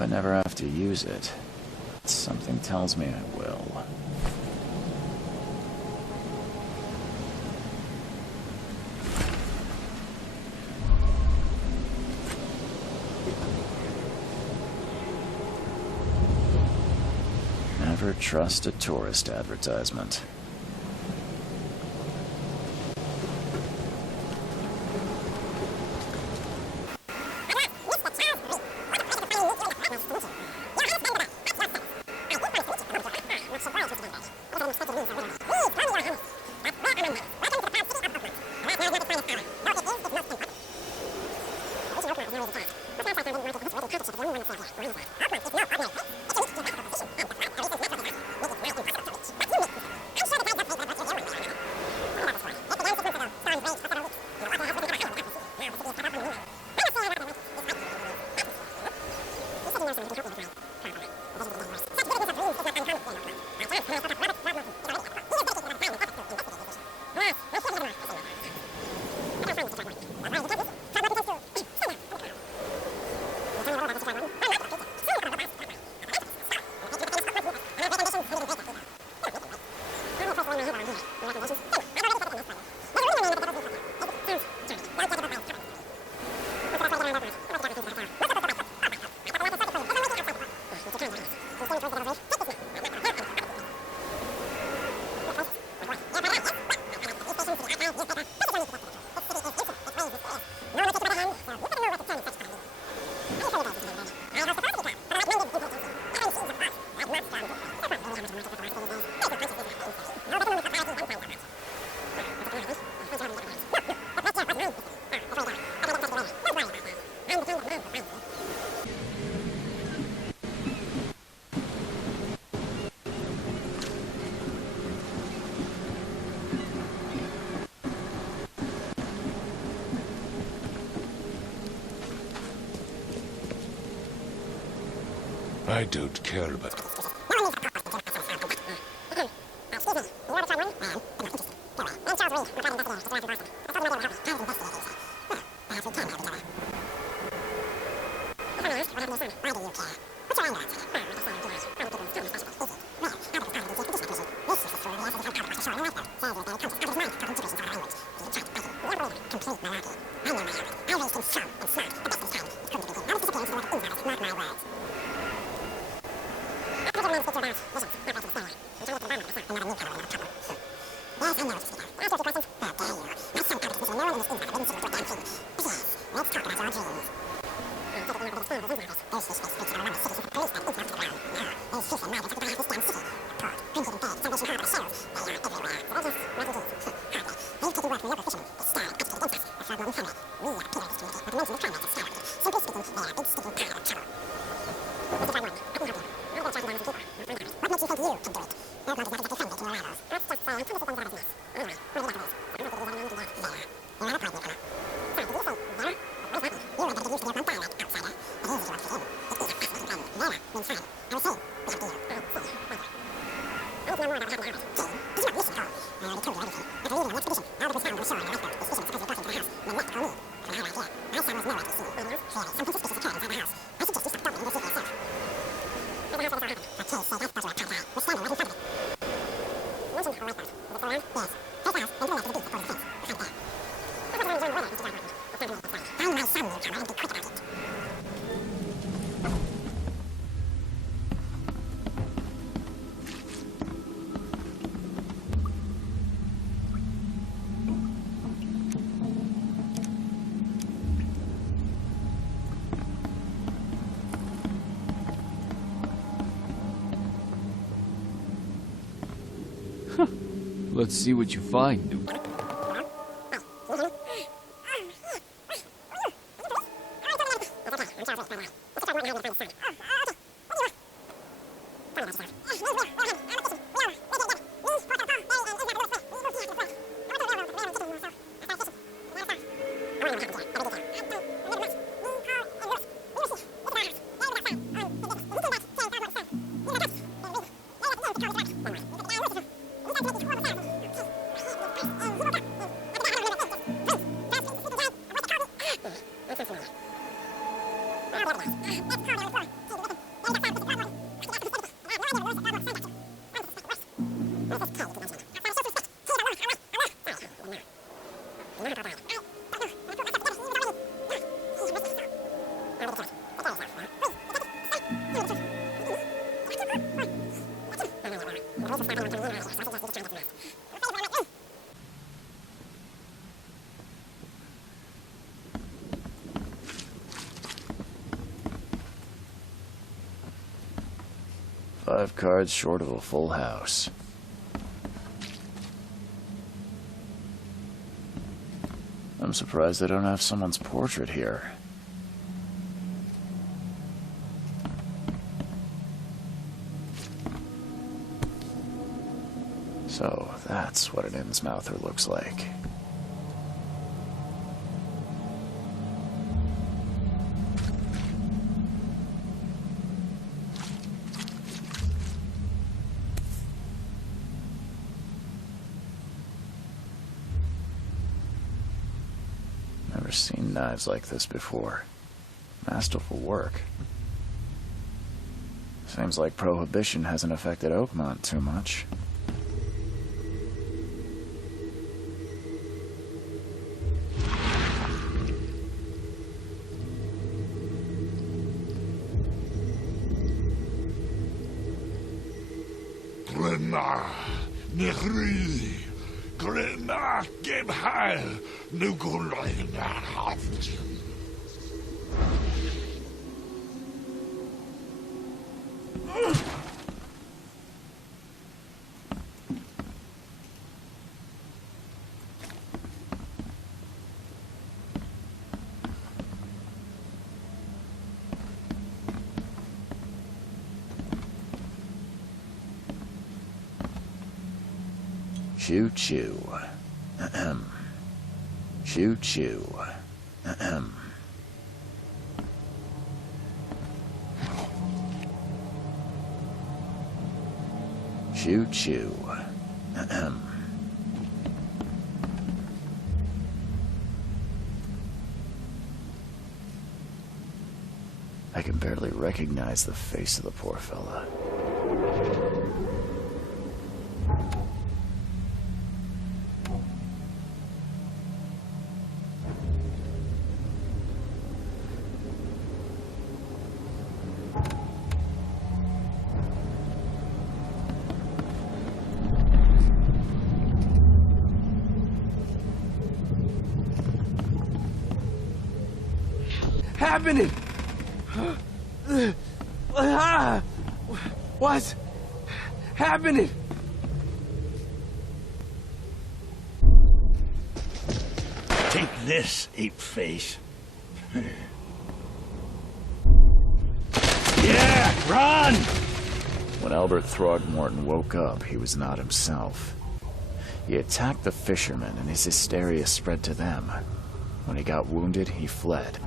I never have to use it. Something tells me I will. Never trust a tourist advertisement. I don't care about... Let's see what you find, dude. 5 cards short of a full house. I'm surprised they don't have someone's portrait here. So, that's what an Innsmouther looks like. Never seen knives like this before. Masterful work. Seems like Prohibition hasn't affected Oakmont too much. Choo choo. Ahem. Choo choo. Ahem. Choo choo. Ahem. I can barely recognize the face of the poor fella. Happening? What's happening? Take this, ape face. Yeah, run! When Albert Throgmorton woke up, he was not himself. He attacked the fishermen, and his hysteria spread to them. When he got wounded, he fled.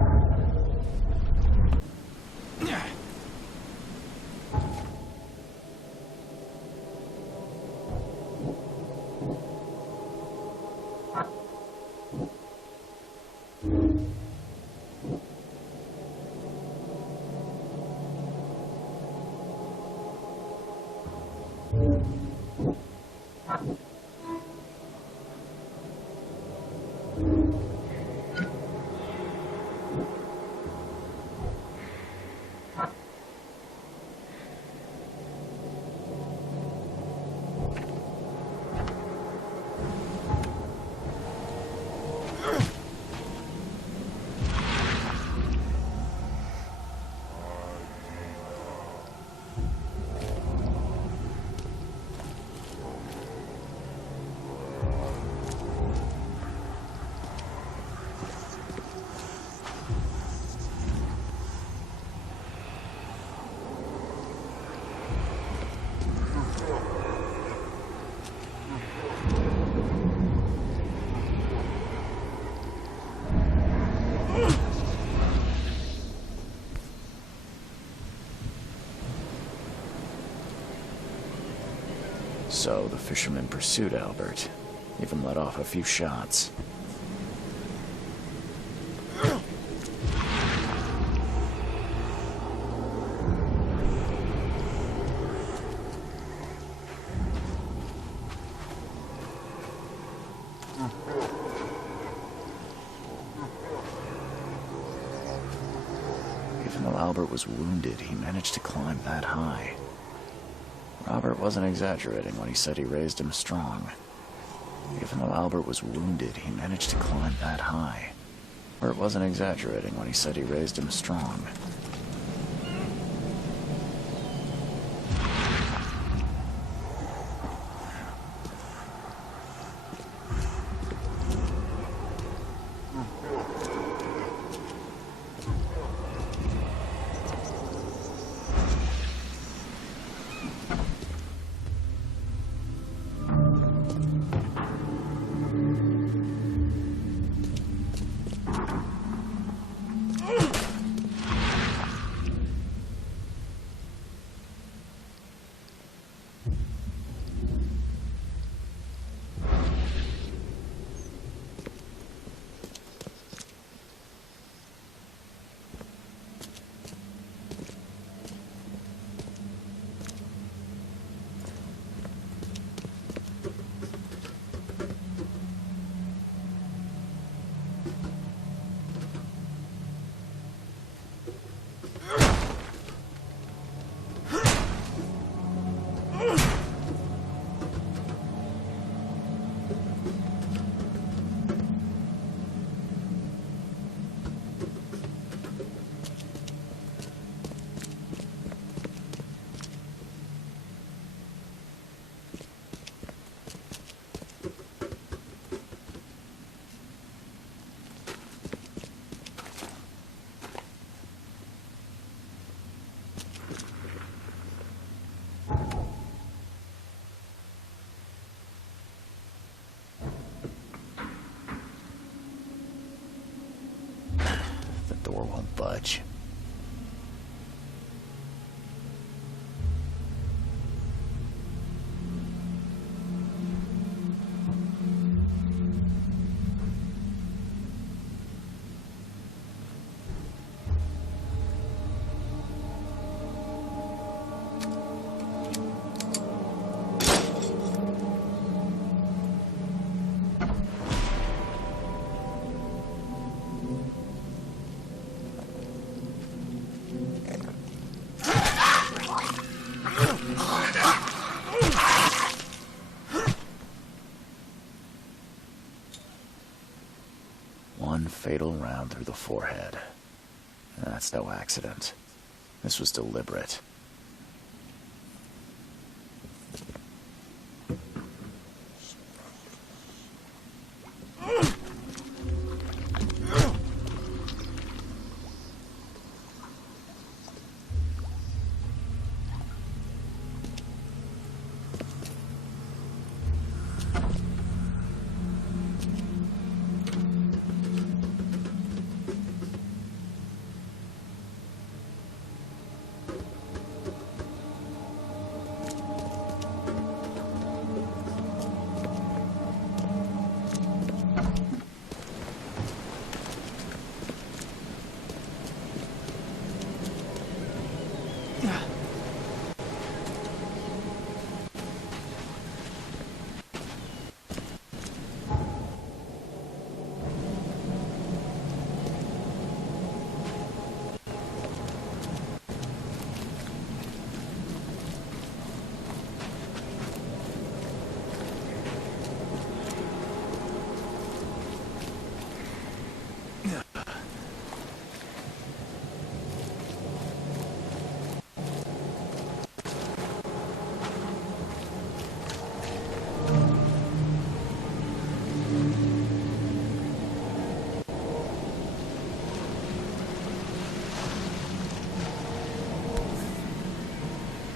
So the fisherman pursued Albert, even let off a few shots. Even though Albert was wounded, he managed to climb that high. Robert wasn't exaggerating when he said he raised him strong. Even though Albert was wounded, he managed to climb that high. Robert wasn't exaggerating when he said he raised him strong. The door won't budge. One fatal round through the forehead. That's no accident. This was deliberate.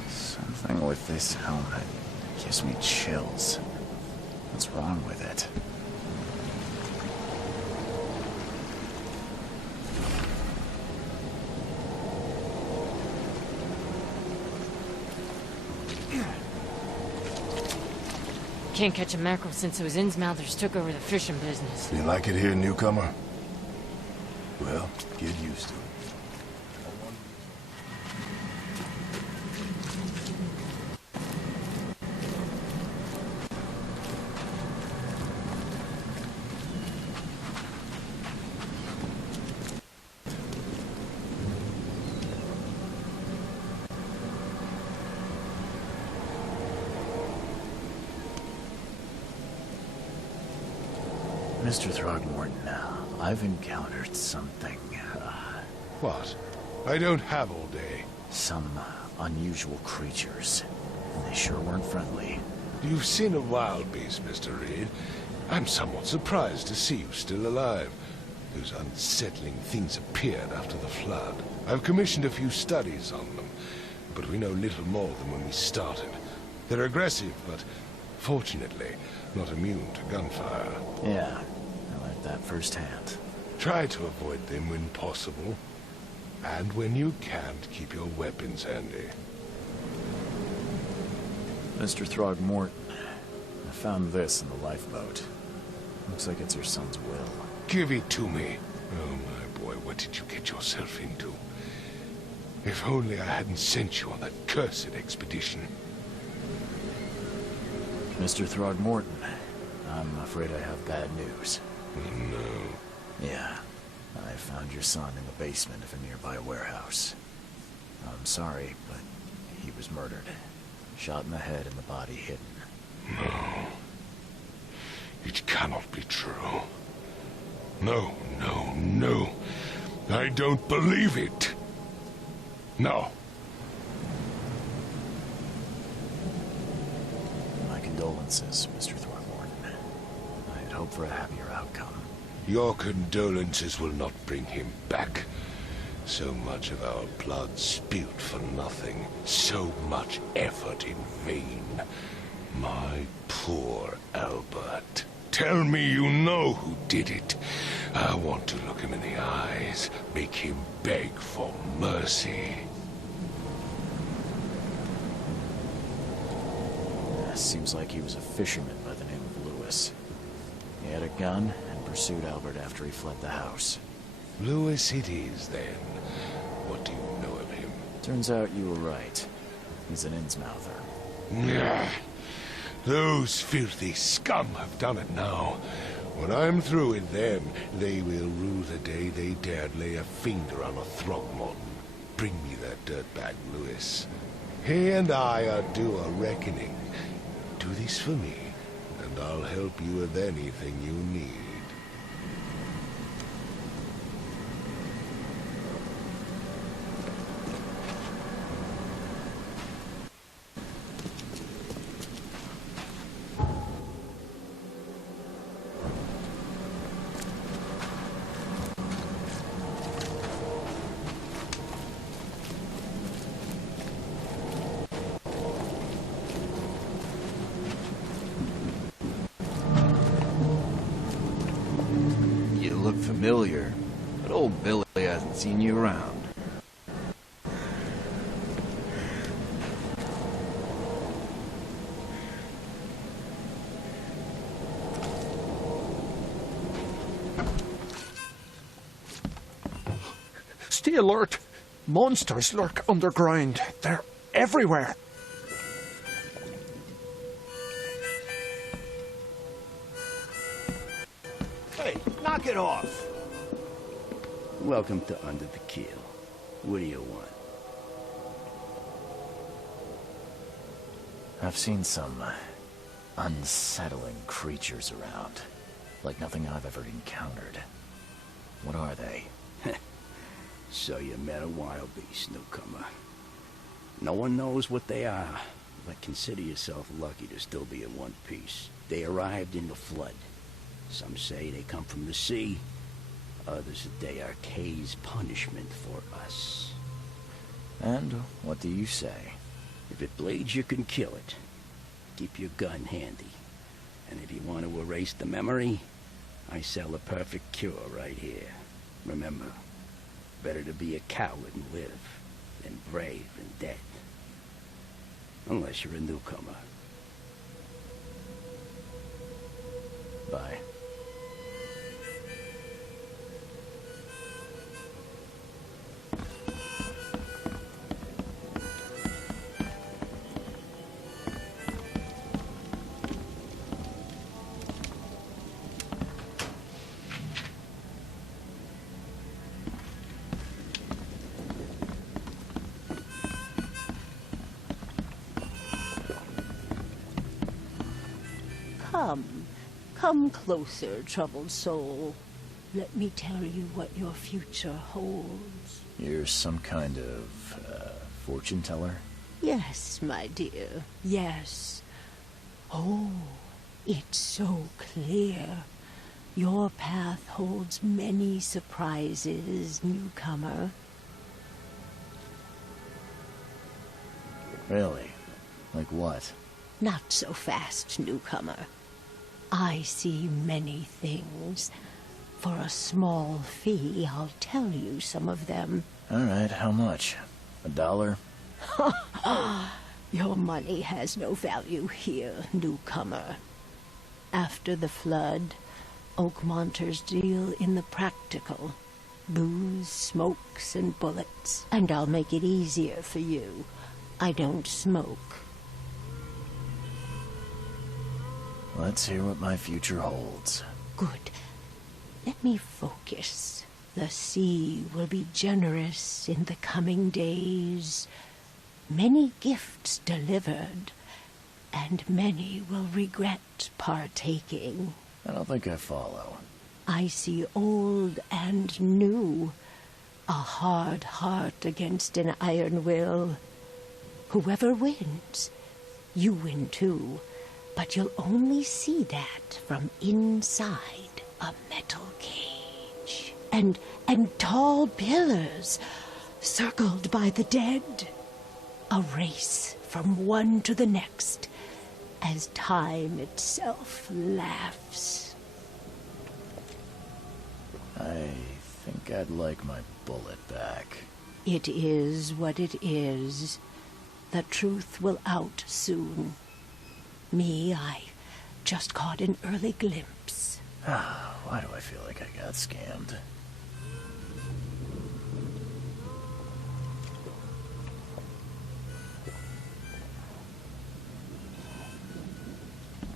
Something with this helmet gives me chills. What's wrong with it? Can't catch a mackerel since those Innsmouthers took over the fishing business. You like it here, newcomer? Well, get used to it. Mr. Throgmorton, I've encountered something, What? I don't have all day. some unusual creatures. And they sure weren't friendly. You've seen a wild beast, Mr. Reed. I'm somewhat surprised to see you still alive. Those unsettling things appeared after the flood. I've commissioned a few studies on them, but we know little more than when we started. They're aggressive, but fortunately not immune to gunfire. Yeah, I learned that firsthand. Try to avoid them when possible. And when you can't, keep your weapons handy. Mr. Throgmorton, I found this in the lifeboat. Looks like it's your son's will. Give it to me. Oh, my boy, what did you get yourself into? If only I hadn't sent you on that cursed expedition. Mr. Throgmorton, I'm afraid I have bad news. Oh, no. Yeah, I found your son in the basement of a nearby warehouse. I'm sorry, but he was murdered. Shot in the head and the body hidden. No. It cannot be true. No, no, no. I don't believe it. No. My condolences, Mr. Throgmorton. I had hoped for a happier outcome. Your condolences will not bring him back. So much of our blood spilt for nothing. So much effort in vain. My poor Albert. Tell me you know who did it. I want to look him in the eyes, make him beg for mercy. Seems like he was a fisherman by the name of Lewis. He had a gun and pursued Albert after he fled the house. Lewis it is, then. What do you know of him? Turns out you were right. He's an Innsmouther. Nah. Those filthy scum have done it now. When I'm through with them, they will rue the day they dared lay a finger on a Throgmorton. Bring me that dirtbag, Lewis. He and I are due a reckoning. Do this for me, and I'll help you with anything you need. You look familiar, but old Billy hasn't seen you around. Stay alert. Monsters lurk underground. They're everywhere. Hey, knock it off. Welcome to Under the Keel. What do you want? I've seen some unsettling creatures around. Like nothing I've ever encountered. What are they? So you met a wild beast, newcomer. No one knows what they are, but consider yourself lucky to still be in one piece. They arrived in the flood. Some say they come from the sea. Others that they are Kay's punishment for us. And what do you say? If it bleeds, you can kill it. Keep your gun handy. And if you want to erase the memory, I sell a perfect cure right here. Remember, better to be a coward and live than brave and dead. Unless you're a newcomer. Bye. Come Come closer, troubled soul. Let me tell you what your future holds. You're some kind of, fortune teller? Yes, my dear, yes. Oh, it's so clear. Your path holds many surprises, newcomer. Really? Like what? Not so fast, newcomer. I see many things. For a small fee, I'll tell you some of them. Alright, how much? $1? Your money has no value here, newcomer. After the flood, Oakmonters deal in the practical. Booze, smokes, and bullets. And I'll make it easier for you. I don't smoke. Let's hear what my future holds. Good. Let me focus. The sea will be generous in the coming days. Many gifts delivered, and many will regret partaking. I don't think I follow. I see old and new. A hard heart against an iron will. Whoever wins, you win too. But you'll only see that from inside a metal cage. And tall pillars circled by the dead. A race from one to the next as time itself laughs. I think I'd like my bullet back. It is what it is. The truth will out soon. Me, I just caught an early glimpse. Why do I feel like I got scammed?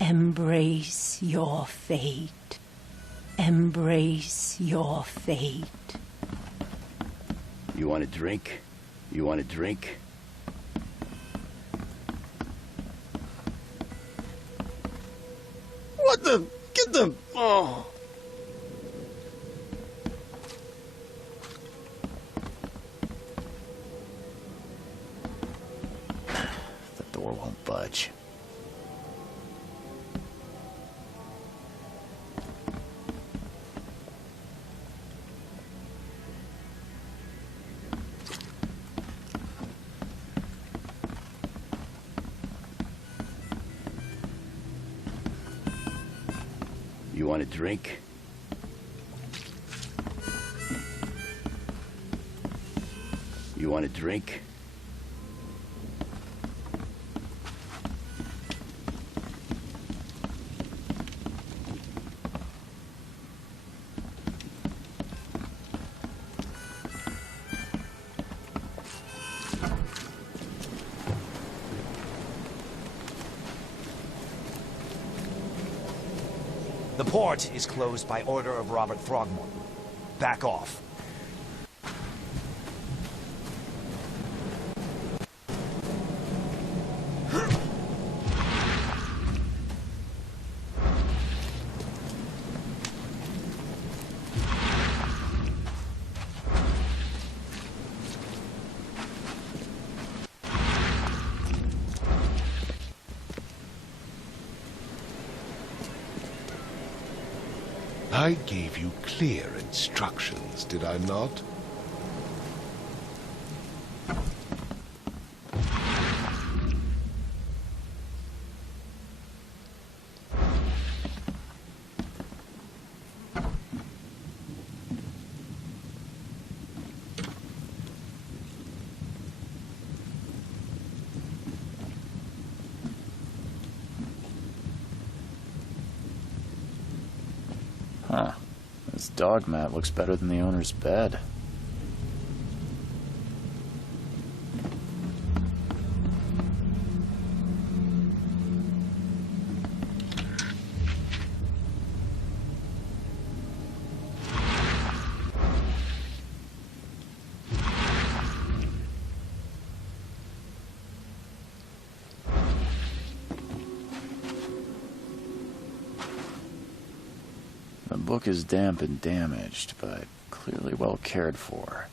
Embrace your fate. Embrace your fate. You want a drink? You want a drink? What the? Get them! Oh. The door won't budge. You want a drink? You want a drink? The port is closed by order of Robert Throgmorton. Back off. I gave you clear instructions, did I not? Huh. This dog mat looks better than the owner's bed. book is damp and damaged, but clearly well cared for.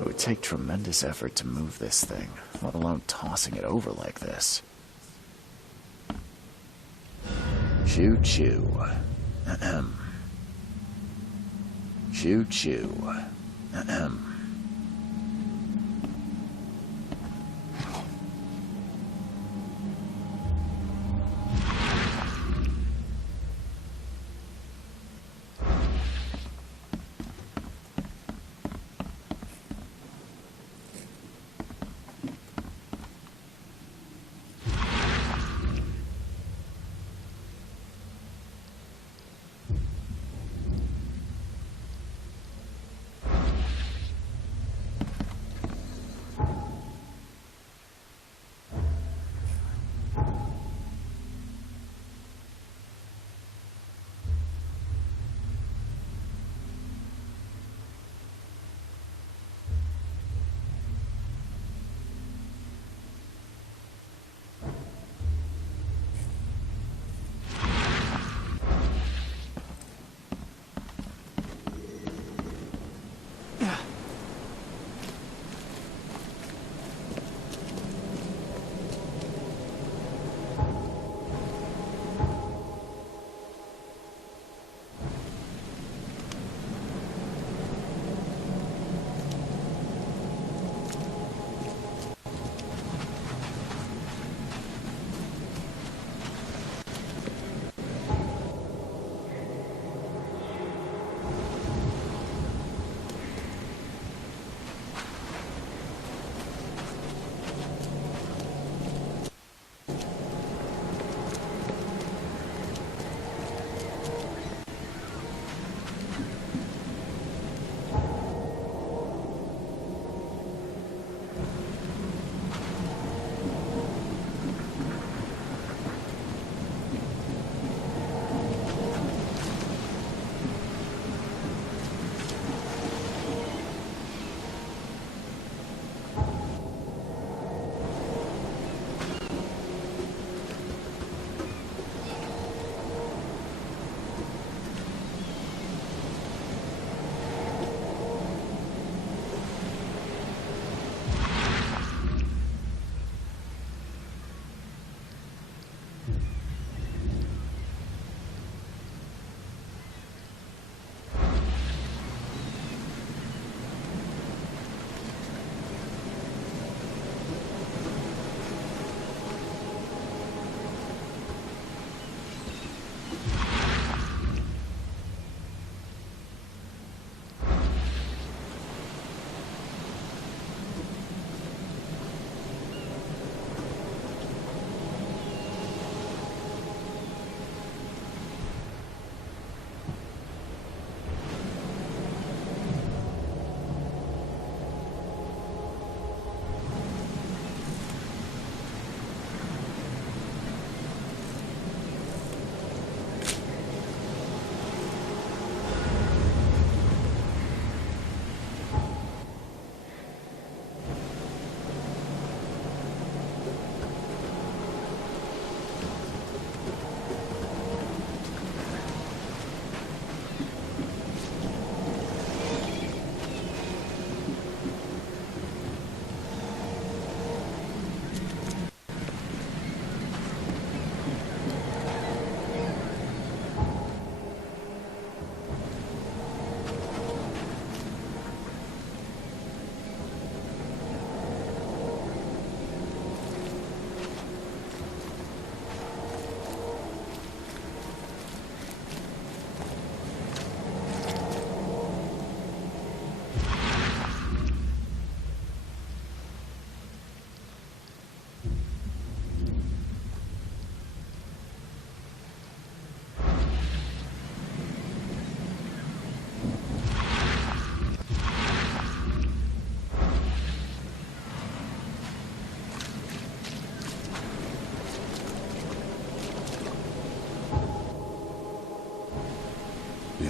It would take tremendous effort to move this thing, let alone tossing it over like this. Choo-choo. Ahem. Choo-choo. Ahem.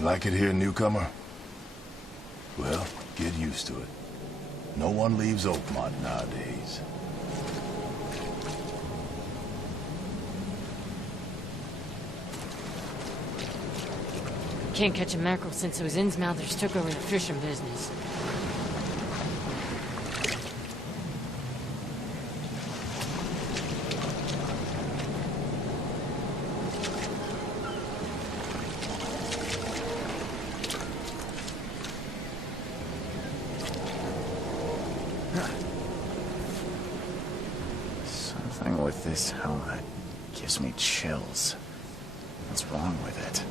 You like it here, newcomer? Well, get used to it. No one leaves Oakmont nowadays. Can't catch a mackerel since those Innsmouthers took over the fishing business. Something with this helmet gives me chills. What's wrong with it?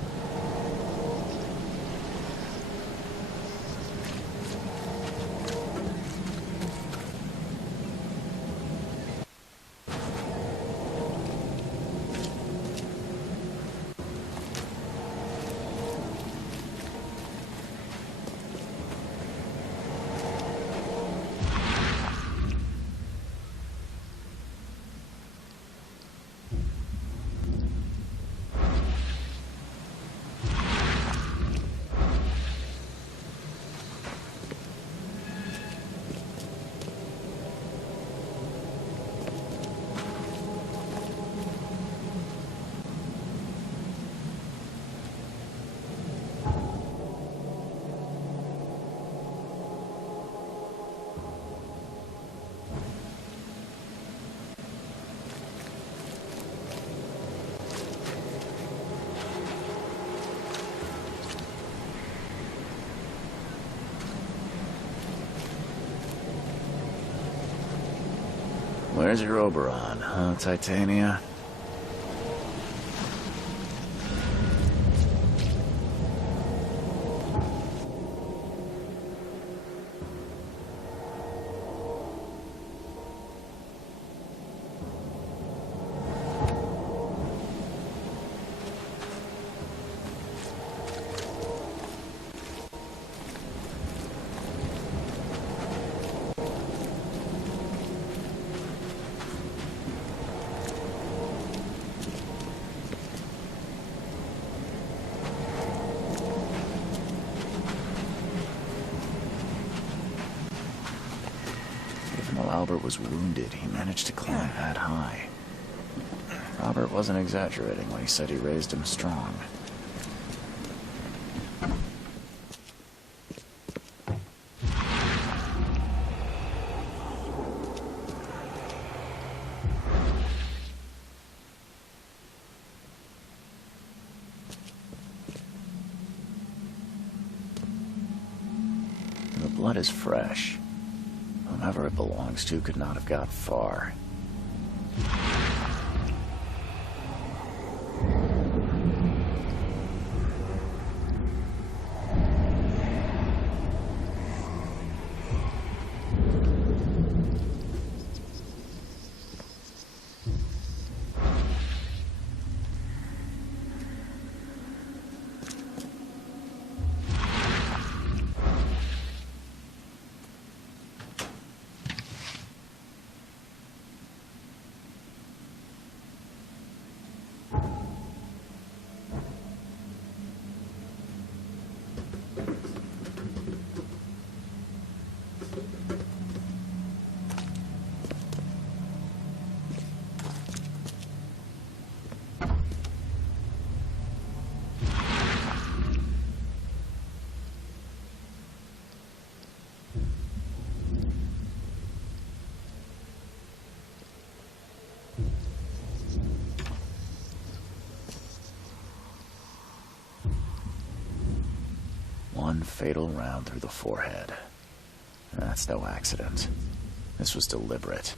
Where's your Oberon, huh, Titania? While Albert was wounded, he managed to climb that high. Robert wasn't exaggerating when he said he raised him strong. The blood is fresh. Whomever it belongs to could not have got far. One fatal round through the forehead. That's no accident. This was deliberate.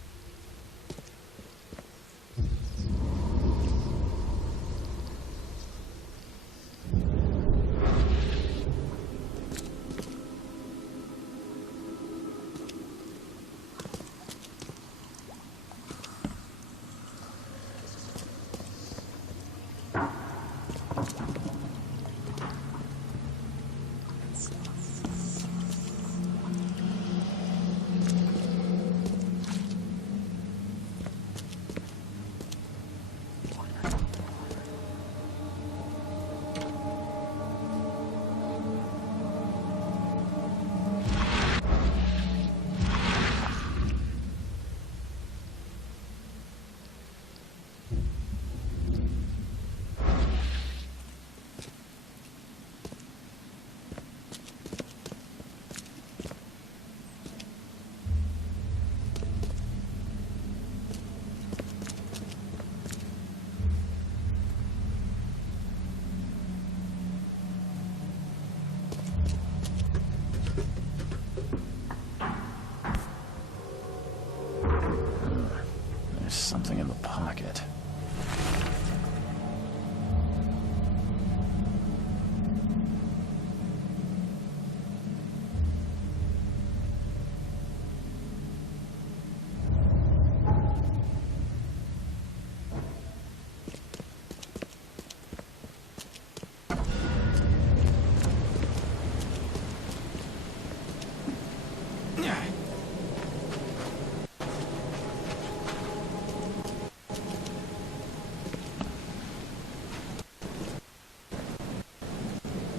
something in the pocket.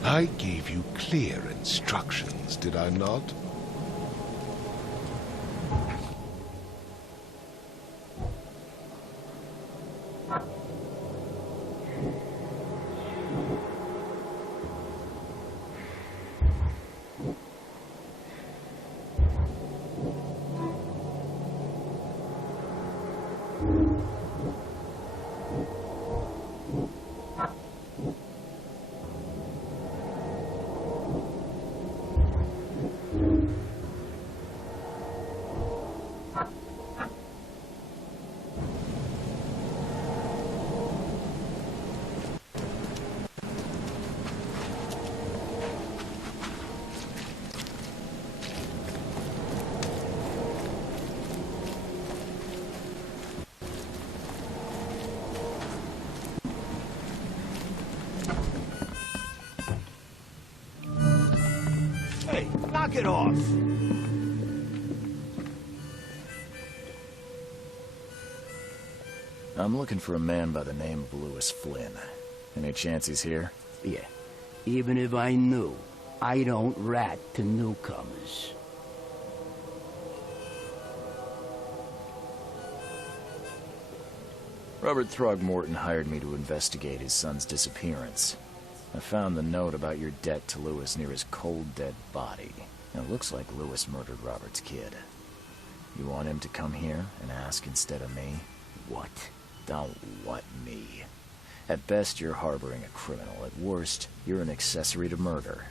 I gave you clear instructions, did I not? Hey, knock it off! I'm looking for a man by the name of Lewis Flynn. Any chance he's here? Yeah. Even if I knew, I don't rat to newcomers. Robert Throgmorton hired me to investigate his son's disappearance. I found the note about your debt to Lewis near his cold, dead body. It looks like Lewis murdered Robert's kid. You want him to come here and ask instead of me? What? Don't what me. At best, you're harboring a criminal. At worst, you're an accessory to murder.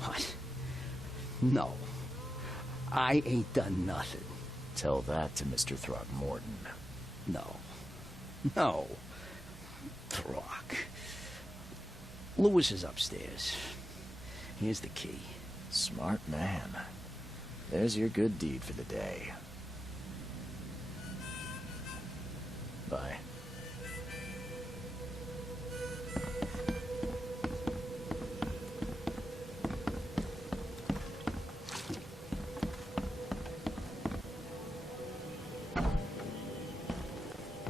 What? No. I ain't done nothing. Tell that to Mr. Throgmorton. No. No. Throg. Lewis is upstairs. Here's the key. Smart man. There's your good deed for the day. Bye.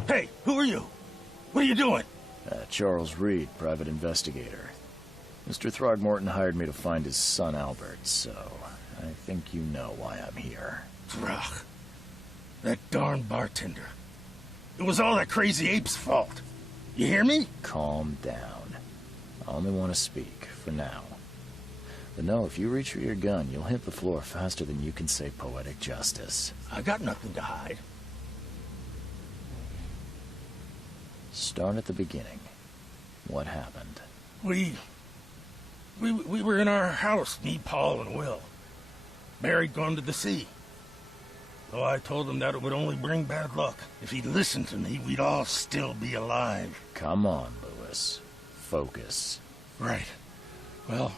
Hey, who are you? What are you doing? Charles Reed, private investigator. Mr. Throgmorton hired me to find his son Albert, so I think you know why I'm here. Throg. That darn bartender. It was all that crazy ape's fault. You hear me? Calm down. I only want to speak, for now. But no, if you reach for your gun, you'll hit the floor faster than you can say poetic justice. I got nothing to hide. Start at the beginning. What happened? We were in our house, me, Paul, and Will. Barry'd gone to the sea. So I told him that it would only bring bad luck. If he'd listened to me, we'd all still be alive. Come on, Lewis. Focus. Right. Well,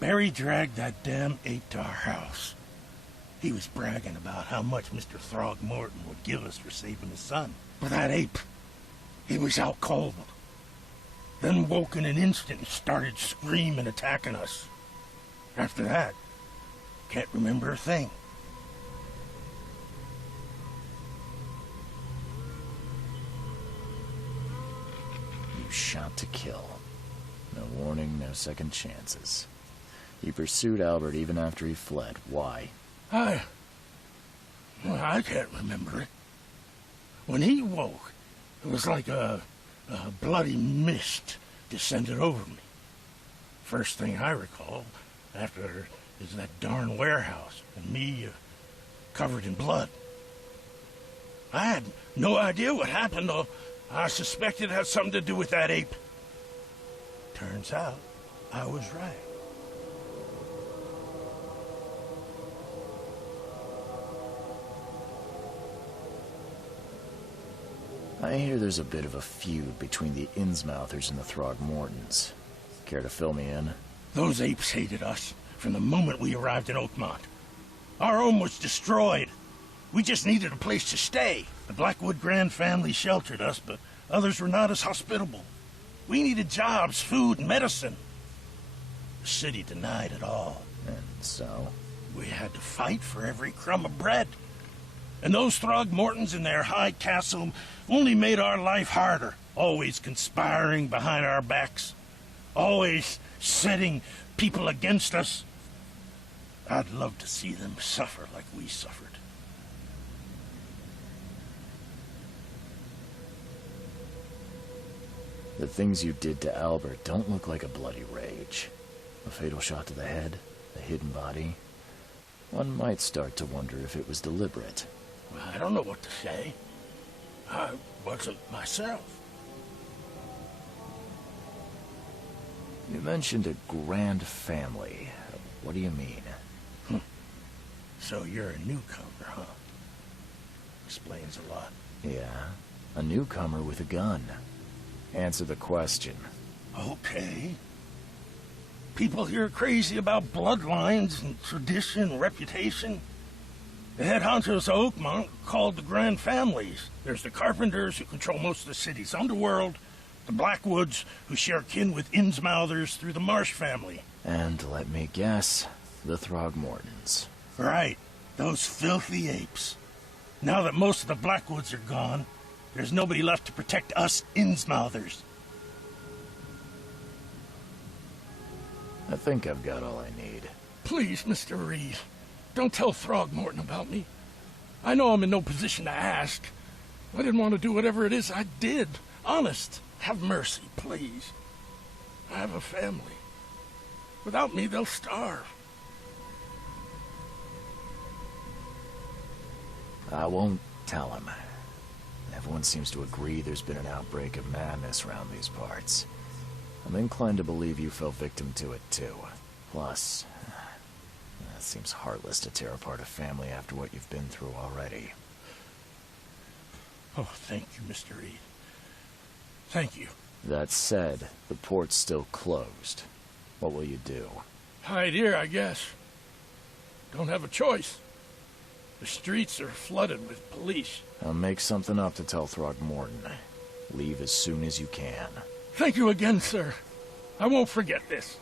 Barry dragged that damn ape to our house. He was bragging about how much Mr. Throgmorton would give us for saving his son. But that ape, he was out cold. Then woke in an instant and started screaming, attacking us. After that, can't remember a thing. You shot to kill. No warning, no second chances. You pursued Albert even after he fled. Why? I can't remember it. When he woke, it was like a bloody mist descended over me. First thing I recall after is that darn warehouse and me covered in blood. I had no idea what happened, though. I suspected it had something to do with that ape. Turns out, I was right. I hear there's a bit of a feud between the Innsmouthers and the Throgmortons. Care to fill me in? Those apes hated us from the moment we arrived in Oakmont. Our home was destroyed. We just needed a place to stay. The Blackwood Grand family sheltered us, but others were not as hospitable. We needed jobs, food, and medicine. The city denied it all. And so? We had to fight for every crumb of bread. And those Throgmortons in their high castle only made our life harder, always conspiring behind our backs, always setting people against us. I'd love to see them suffer like we suffered. The things you did to Albert don't look like a bloody rage. A fatal shot to the head, a hidden body. One might start to wonder if it was deliberate. Well, I don't know what to say. I wasn't myself. You mentioned a grand family. What do you mean? So you're a newcomer, huh? Explains a lot. Yeah, a newcomer with a gun. Answer the question. Okay. People here are crazy about bloodlines and tradition and reputation. The head honchos of Oakmont are called the Grand Families. There's the Carpenters, who control most of the city's underworld, the Blackwoods, who share kin with Innsmouthers through the Marsh family. And let me guess, the Throgmortons. Right, those filthy apes. Now that most of the Blackwoods are gone, there's nobody left to protect us Innsmouthers. I think I've got all I need. Please, Mr. Reed, don't tell Throgmorton about me. I know I'm in no position to ask. I didn't want to do whatever it is I did. Honest, have mercy, please. I have a family. Without me, they'll starve. I won't tell him. Everyone seems to agree there's been an outbreak of madness around these parts. I'm inclined to believe you fell victim to it, too. Plus, it seems heartless to tear apart a family after what you've been through already. Oh, thank you, Mr. Reed. Thank you. That said, the port's still closed. What will you do? Hide here, I guess. Don't have a choice. The streets are flooded with police. I'll make something up to tell Throgmorton. Leave as soon as you can. Thank you again, sir. I won't forget this.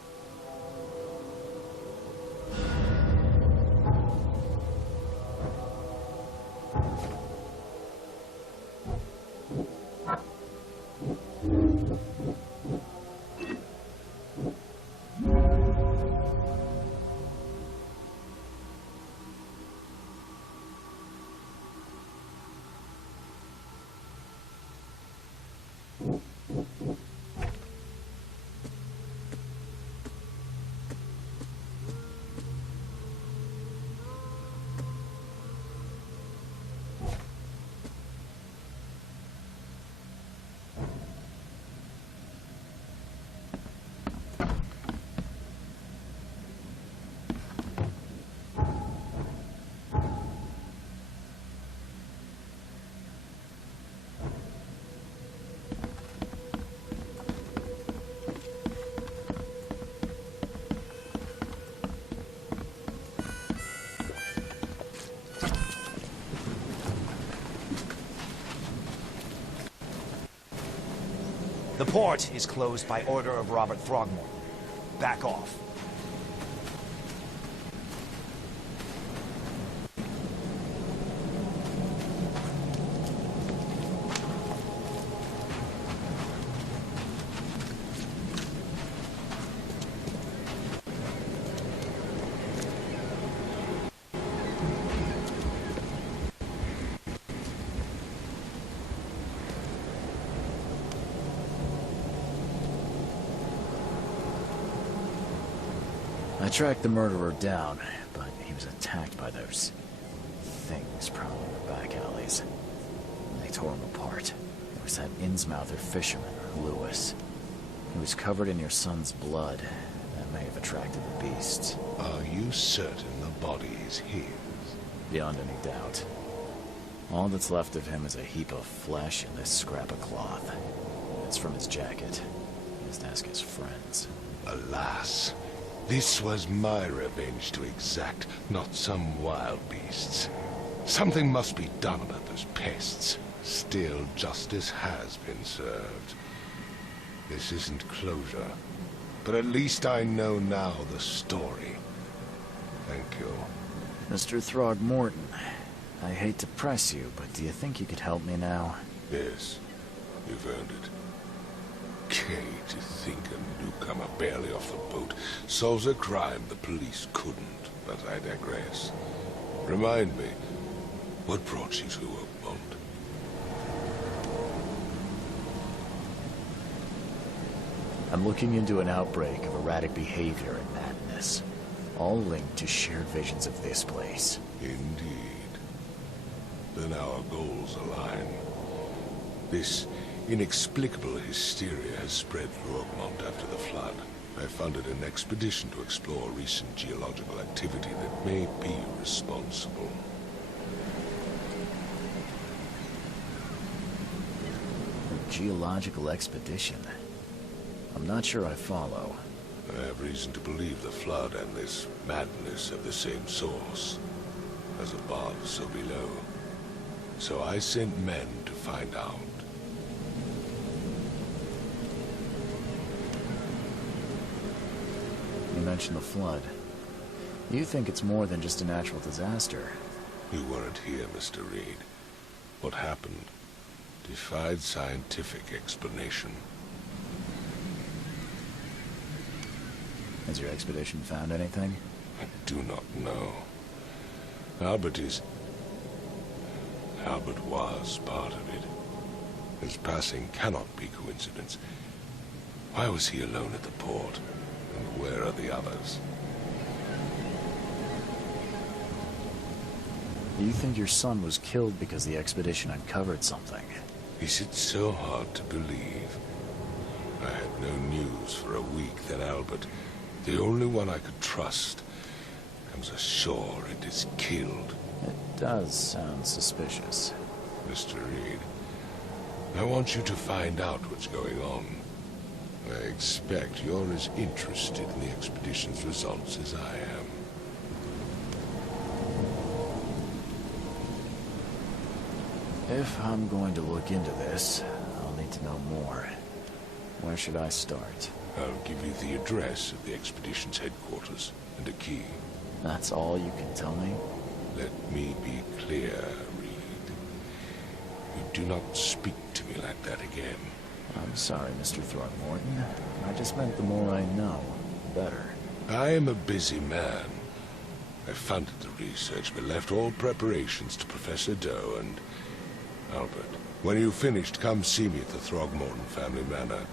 The port is closed by order of Robert Throgmorton. Back off. I tracked the murderer down, but he was attacked by those things prowling in the back alleys. They tore him apart. There was that Innsmouther fisherman, Lewis. He was covered in your son's blood. That may have attracted the beasts. Are you certain the body is his? Beyond any doubt. All that's left of him is a heap of flesh and this scrap of cloth. It's from his jacket. He must ask his friends. Alas, this was my revenge to exact, not some wild beast's. Something must be done about those pests. Still, justice has been served. This isn't closure, but at least I know now the story. Thank you. Mr. Throgmorton, I hate to press you, but do you think you could help me now? Yes, you've earned it. Okay, to think a newcomer barely off the boat solves a crime the police couldn't, but I digress. Remind me, what brought you to Oakmont? I'm looking into an outbreak of erratic behavior and madness, all linked to shared visions of this place. Indeed. Then our goals align. This inexplicable hysteria has spread through Oakmont after the flood. I funded an expedition to explore recent geological activity that may be responsible. A geological expedition? I'm not sure I follow. I have reason to believe the flood and this madness have the same source. As above, so below. So I sent men to find out. You mentioned the flood. You think it's more than just a natural disaster. You weren't here, Mr. Reed. What happened defied scientific explanation. Has your expedition found anything? I do not know. Albert was part of it. His passing cannot be coincidence. Why was he alone at the port? And where are the others? You think your son was killed because the expedition uncovered something? Is it so hard to believe? I had no news for a week that Albert, the only one I could trust, comes ashore and is killed. It does sound suspicious. Mr. Reed, I want you to find out what's going on. I expect you're as interested in the expedition's results as I am. If I'm going to look into this, I'll need to know more. Where should I start? I'll give you the address of the expedition's headquarters and a key. That's all you can tell me? Let me be clear, Reed. You do not speak to me like that again. I'm sorry, Mr. Throgmorton. I just meant the more I know, the better. I am a busy man. I funded the research, but left all preparations to Professor Doe and Albert. When you've finished, come see me at the Throgmorton family manor.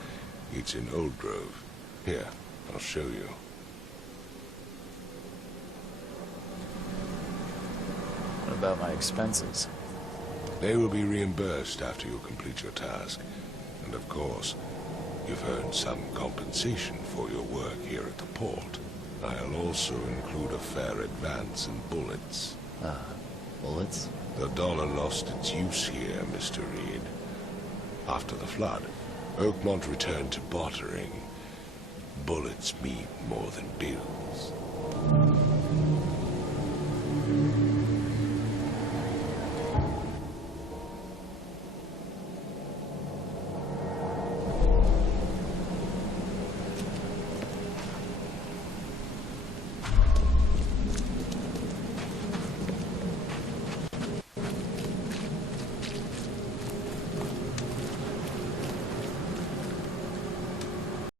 It's in Old Grove. Here, I'll show you. What about my expenses? They will be reimbursed after you complete your task. And of course, you've earned some compensation for your work here at the port. I'll also include a fair advance in bullets. Bullets? The dollar lost its use here, Mr. Reed. After the flood, Oakmont returned to bartering. Bullets mean more than bills.